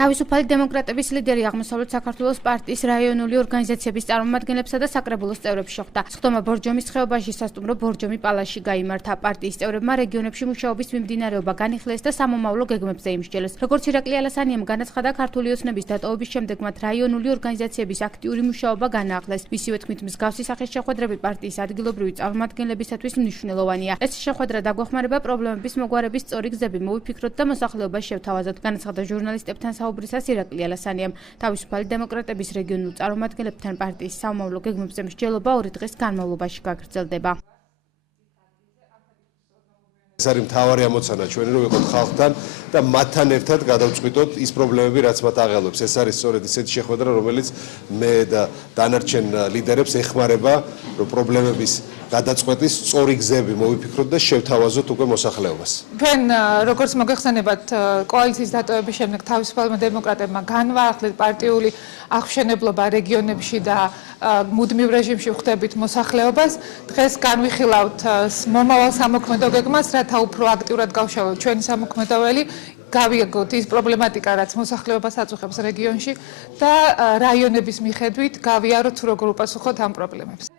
თავისუფალი დემოკრატების ლიდერი აღმოსავლეთ საქართველოს პარტიის რაიონული ორგანიზაციების წარმომადგენლებსა და საკრებულოს წევრებს შეხვდა. სხდომა ბორჯომის ხეობაში სასტუმრო ბორჯომი პალასში გაიმართა. პარტიის წევრებმა რეგიონებში მუშაობის მიმდინარეობა განიხილეს და სამომავლო გეგმებზე იმსჯელეს. როგორც ირაკლი ალასანიამ განაცხადა, ქართული ოცნების დატოვების შემდეგ მათ რაიონული ორგანიზაციების აქტიური მუშაობა განაახლეს. მისივე თქმით, მსგავსი სახის შეხვედრები პარტიის ადგილობრივი წარმომადგენლებისათვის მნიშვნელოვანია. ეს შეხვედრა დაგვეხმარება პრობლემების მოგვარების სწორი გზები მოვიფიქროთ და მოსახლეობას შევთავაზოთ. განაცხადა ჟურნალისტებთან საუბრისას ირაკლი ალასანიამ. თავისუფალი დემოკრატების რეგიონულ წარმომადგენლებთან პარტიის სამომავლო გეგმებზე მსჯელობა 2 დღის განმავლობაში გაგრძელდება. ეს არის მთავარი ამოცანა ჩვენი, რომ ვიყოთ ხალხთან და მათთან ერთად გადავწყვიტოთ ის პრობლემები, რაც მათ აღელვებს. ეს არის სწორედ ისეთი შეხვედრა, რომელიც მე და დანარჩენ ლიდერებს ეხმარება, რომ პრობლემების გადაწყვეტის სწორი გზები მოვიფიქროთ და შევთავაზოთ უკვე მოსახლეობას. თქვენ როგორც მოგეხსენებათ, კოალიციის დატოვების შემდეგ თავისუფალმა დემოკრატებმა განვაახლეთ პარტიული აღმშენებლობა რეგიონებში და მუდმივ რეჟიმში ვხვდებით მოსახლეობას. დღეს განვიხილავთ მომავალ სამოქმედო გეგმას, რათა უფრო აქტიურად გავშალოთ ჩვენი სამოქმედოელი, გავიაგოთ ის პრობლემატიკა, რაც მოსახლეობას აწუხებს რეგიონში და რაიონების მიხედვით გავიაროთ, როგორ უპასუხოთ ამ პრობლემებს.